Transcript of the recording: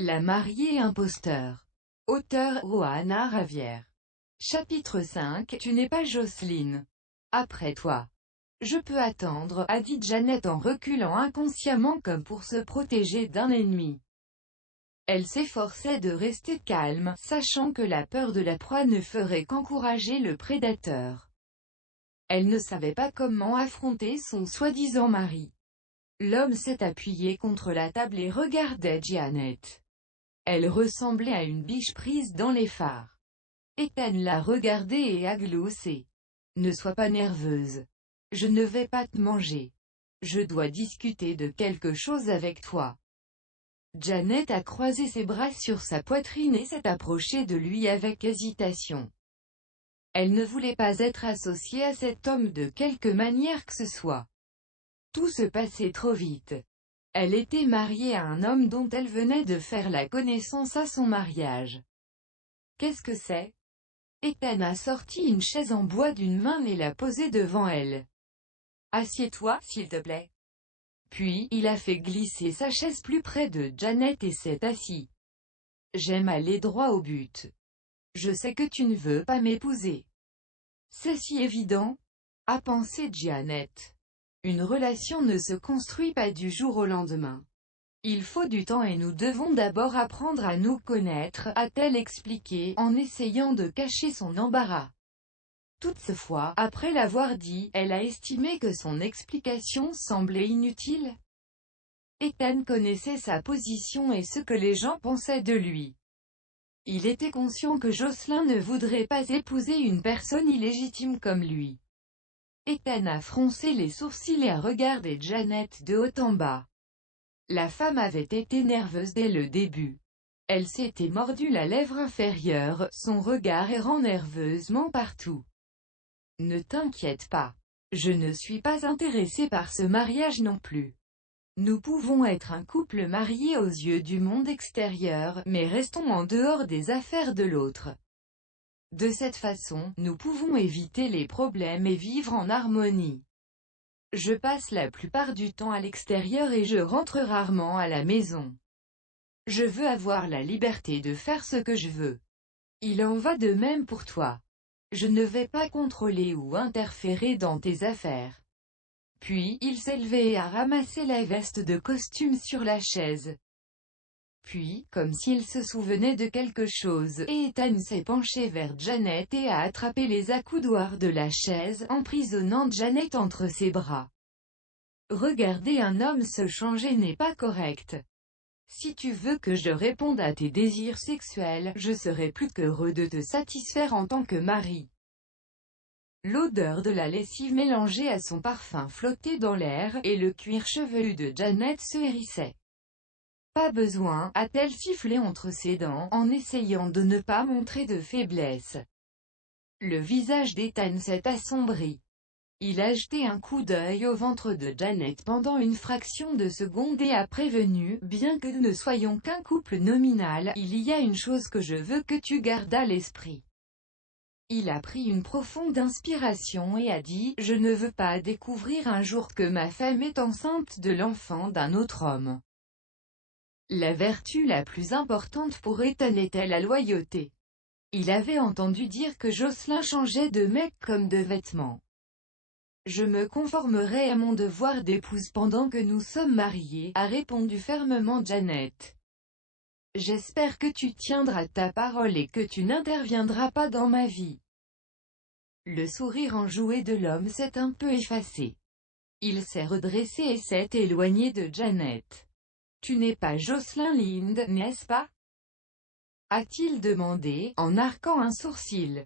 La mariée imposteur. Auteur Roanna Ravière. Chapitre 5. Tu n'es pas Jocelyne. Après toi. Je peux attendre, a dit Janet en reculant inconsciemment comme pour se protéger d'un ennemi. Elle s'efforçait de rester calme, sachant que la peur de la proie ne ferait qu'encourager le prédateur. Elle ne savait pas comment affronter son soi-disant mari. L'homme s'est appuyé contre la table et regardait Janet. Elle ressemblait à une biche prise dans les phares. Ethan l'a regardée et a gloussé. Ne sois pas nerveuse. Je ne vais pas te manger. Je dois discuter de quelque chose avec toi. Janet a croisé ses bras sur sa poitrine et s'est approchée de lui avec hésitation. Elle ne voulait pas être associée à cet homme de quelque manière que ce soit. Tout se passait trop vite. Elle était mariée à un homme dont elle venait de faire la connaissance à son mariage. Qu'est-ce que c'est? Ethan a sorti une chaise en bois d'une main et l'a posée devant elle. Assieds-toi, s'il te plaît. Puis, il a fait glisser sa chaise plus près de Janet et s'est assis. J'aime aller droit au but. Je sais que tu ne veux pas m'épouser. C'est si évident, a pensé Janet. Une relation ne se construit pas du jour au lendemain. Il faut du temps et nous devons d'abord apprendre à nous connaître, a-t-elle expliqué, en essayant de cacher son embarras. Toutefois, après l'avoir dit, elle a estimé que son explication semblait inutile. Ethan connaissait sa position et ce que les gens pensaient de lui. Il était conscient que Jocelyn ne voudrait pas épouser une personne illégitime comme lui. Ethan a froncé les sourcils et a regardé Janet de haut en bas. La femme avait été nerveuse dès le début. Elle s'était mordu la lèvre inférieure, son regard errant nerveusement partout. Ne t'inquiète pas. Je ne suis pas intéressée par ce mariage non plus. Nous pouvons être un couple marié aux yeux du monde extérieur, mais restons en dehors des affaires de l'autre. De cette façon, nous pouvons éviter les problèmes et vivre en harmonie. Je passe la plupart du temps à l'extérieur et je rentre rarement à la maison. Je veux avoir la liberté de faire ce que je veux. Il en va de même pour toi. Je ne vais pas contrôler ou interférer dans tes affaires. Puis, il s'est levé et a ramassé la veste de costume sur la chaise. Puis, comme s'il se souvenait de quelque chose, Ethan s'est penché vers Janet et a attrapé les accoudoirs de la chaise, emprisonnant Janet entre ses bras. Regarder un homme se changer n'est pas correct. Si tu veux que je réponde à tes désirs sexuels, je serai plus qu'heureux de te satisfaire en tant que mari. L'odeur de la lessive mélangée à son parfum flottait dans l'air, et le cuir chevelu de Janet se hérissait. Pas besoin, a-t-elle sifflé entre ses dents, en essayant de ne pas montrer de faiblesse. Le visage d'Ethan s'est assombri. Il a jeté un coup d'œil au ventre de Janet pendant une fraction de seconde et a prévenu, bien que nous ne soyons qu'un couple nominal, il y a une chose que je veux que tu gardes à l'esprit. Il a pris une profonde inspiration et a dit, je ne veux pas découvrir un jour que ma femme est enceinte de l'enfant d'un autre homme. La vertu la plus importante pour Ethan était la loyauté. Il avait entendu dire que Jocelyn changeait de mec comme de vêtements. Je me conformerai à mon devoir d'épouse pendant que nous sommes mariés, a répondu fermement Janet. J'espère que tu tiendras ta parole et que tu n'interviendras pas dans ma vie. Le sourire enjoué de l'homme s'est un peu effacé. Il s'est redressé et s'est éloigné de Janet. Tu n'es pas Jocelyn Lind, n'est-ce pas? A-t-il demandé, en arquant un sourcil.